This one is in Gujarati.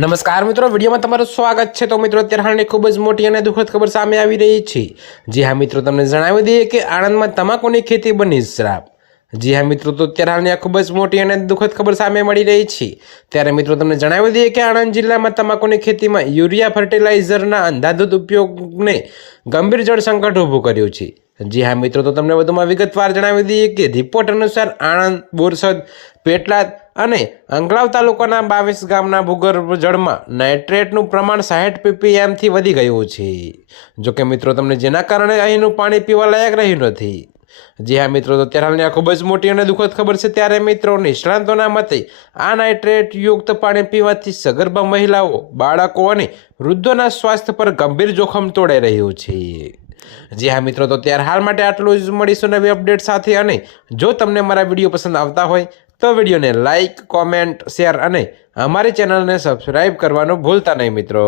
નમસ્કાર મિત્રો, વિડીયોમાં તમારું સ્વાગત છે। તો મિત્રો, અત્યારે હાલની ખૂબ જ મોટી અને દુઃખદ ખબર સામે આવી રહી છે। જી હા મિત્રો, તમને જણાવી દઈએ કે આણંદમાં તમાકુની ખેતી બની શ્રાપ। જી હા મિત્રો, તો અત્યારે હાલની આ ખૂબ જ મોટી અને દુઃખદ ખબર સામે મળી રહી છે। ત્યારે મિત્રો, તમને જણાવી દઈએ કે આણંદ જિલ્લામાં તમાકુની ખેતીમાં યુરિયા ફર્ટિલાઇઝરના અંધાધૂંધ ઉપયોગને ગંભીર જળ સંકટ ઊભું કર્યું છે। જી હા મિત્રો, તો તમને વધુમાં વિગતવાર જણાવી દઈએ કે રિપોર્ટ અનુસાર આણંદ, બોરસદ, પેટલાદ અને અંકલાવ તાલુકાના 22 ગામના ભૂગર્ભ જળમાં નાઇટ્રેટનું પ્રમાણ 60 ppmથી વધી ગયું છે। જોકે મિત્રો, તમને જેના કારણે અહીંનું પાણી પીવા લાયક રહ્યું નથી। જી હા મિત્રો, તો અત્યારે હાલની આ ખૂબ જ મોટી અને દુઃખદ ખબર છે। ત્યારે મિત્રો, નિષ્ણાંતોના મતે આ નાઇટ્રેટ યુક્ત પાણી પીવાથી સગર્ભા મહિલાઓ, બાળકો અને વૃદ્ધોના સ્વાસ્થ્ય પર ગંભીર જોખમ તોડાઈ રહ્યું છે। જી હા મિત્રો, તો ત્યારે હાલ માટે આટલું જ। મળીશું નવી અપડેટ સાથે। અને જો તમને મારા વિડીયો પસંદ આવતા હોય તો વિડીયોને લાઇક, કોમેન્ટ, શેર અને અમારી ચેનલને સબસ્ક્રાઈબ કરવાનું ભૂલતા નહીં મિત્રો।